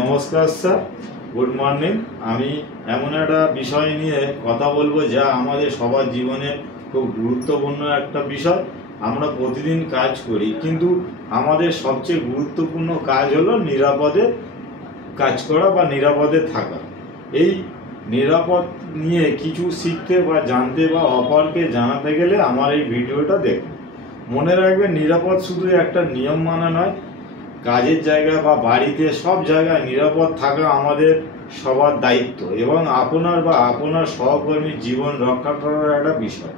নমস্কার sir, good morning. আমি এমন একটা বিষয় নিয়ে কথা বলবো যা আমাদের সবার জীবনে খুব গুরুত্বপূর্ণ একটা বিষয়। আমরা প্রতিদিন কাজ করি, কিন্তু আমাদের সবচেয়ে গুরুত্বপূর্ণ কাজ হলো নিরাপদে কাজ করা বা নিরাপদে থাকা। এই নিরাপদ নিয়ে কিছু শিখতে বা জানতে বা অপরকে জানাতে গেলে আমার এই ভিডিওটা দেখুন। মনে রাখবেন, নিরাপদ শুধু একটা নিয়ম মানা নয়, কাজের জায়গা বা বাড়িতে সব জায়গায় নিরাপদ থাকা আমাদের সবার দায়িত্ব এবং আপনার বা আপনার সহকর্মীর জীবন রক্ষা করার একটা বিষয়।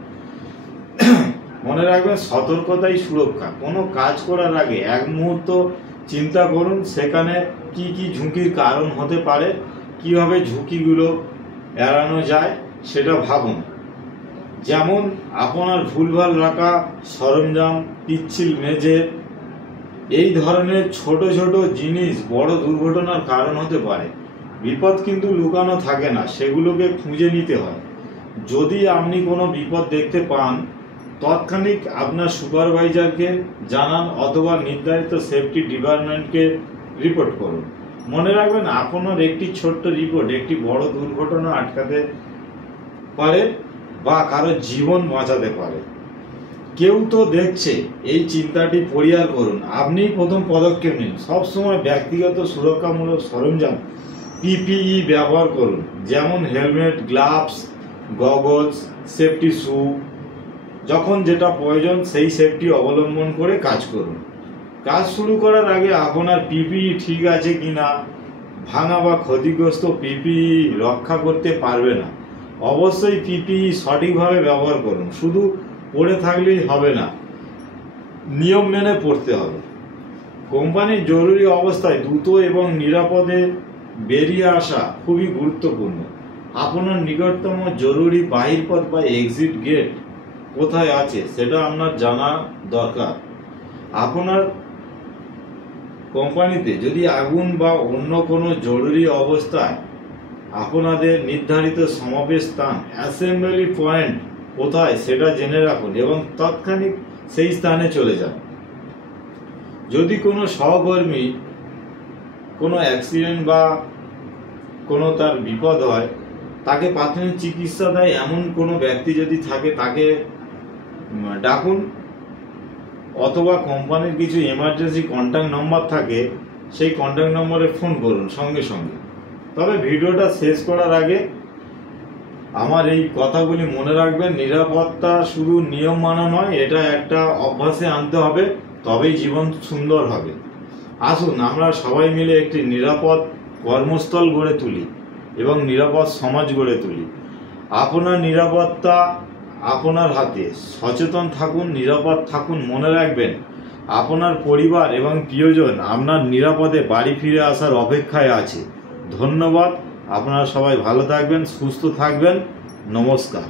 মনে রাখবেন, সতর্কতাই সুরক্ষা। কোনো কাজ করার আগে এক মুহূর্ত চিন্তা করুন সেখানে কি কি ঝুঁকির কারণ হতে পারে, কিভাবে ঝুঁকিগুলো এড়ানো যায় সেটা ভাবুন। যেমন আপনার ভুলভাল রাখা সরঞ্জাম, পিচ্ছিল মেঝে, এই ধরনের ছোট ছোট জিনিস বড় দুর্ঘটনার কারণ হতে পারে। বিপদ কিন্তু লুকানো থাকে না, সেগুলোকে খুঁজে নিতে হয়। যদি আপনি কোনো বিপদ দেখতে পান, তৎক্ষণিক আপনার সুপারভাইজারকে জানান অথবা নির্ধারিত সেফটি ডিপার্টমেন্টকে রিপোর্ট করুন। মনে রাখবেন, আপনার একটি ছোট্ট রিপোর্ট একটি বড় দুর্ঘটনা আটকাতে পারে বা কারো জীবন বাঁচাতে পারে। কেউ তো দেখছে, এই চিন্তাটি পরিহার করুন। আপনি প্রথম পদক্ষেপ নিন। সবসময় ব্যক্তিগত সুরক্ষামূলক সরঞ্জাম পিপিই ব্যবহার করুন, যেমন হেলমেট, গ্লাভস, গগলস, সেফটি শু। যখন যেটা প্রয়োজন সেই সেফটি অবলম্বন করে কাজ করুন। কাজ শুরু করার আগে আপনার পিপিই ঠিক আছে কিনা, ভাঙা বা ক্ষতিগ্রস্ত পিপিই রক্ষা করতে পারবে না। অবশ্যই পিপিই সঠিকভাবে ব্যবহার করুন। শুধু পড়ে থাকলেই হবে না, নিয়ম মেনে পড়তে হবে। কোম্পানির জরুরি অবস্থায় দ্রুত এবং নিরাপদে বেরিয়ে আসা খুবই গুরুত্বপূর্ণ। আপনার নিকটতম জরুরি বাহিরপথ বা এক্সিট গেট কোথায় আছে সেটা আপনার জানা দরকার। আপনার কোম্পানিতে যদি আগুন বা অন্য কোনো জরুরি অবস্থায় আপনাদের নির্ধারিত সমাবেশ স্থান, অ্যাসেম্বলি পয়েন্ট কোথায় সেটা জেনে রাখুন এবং তৎক্ষণিক সেই স্থানে চলে যান। যদি কোনো সহকর্মী কোনো অ্যাক্সিডেন্ট বা কোনো তার বিপদ হয়, তাকে প্রাথমিক চিকিৎসা দেয় এমন কোনো ব্যক্তি যদি থাকে তাকে ডাকুন, অথবা কোম্পানির কিছু এমার্জেন্সি কন্ট্যাক্ট নম্বর থাকে, সেই কন্ট্যাক্ট নম্বরে ফোন করুন সঙ্গে সঙ্গে। তবে ভিডিওটা শেষ করার আগে আমার এই কথাগুলি মনে রাখবেন, নিরাপত্তা শুধু নিয়ম মানা নয়, এটা একটা অভ্যাসে আনতে হবে, তবেই জীবন সুন্দর হবে। আসুন আমরা সবাই মিলে একটি নিরাপদ কর্মস্থল গড়ে তুলি এবং নিরাপদ সমাজ গড়ে তুলি। আপনার নিরাপত্তা আপনার হাতে। সচেতন থাকুন, নিরাপদ থাকুন। মনে রাখবেন, আপনার পরিবার এবং প্রিয়জন আপনার নিরাপদে বাড়ি ফিরে আসার অপেক্ষায় আছে। ধন্যবাদ। আপনারা সবাই ভালো থাকবেন, সুস্থ থাকবেন। নমস্কার।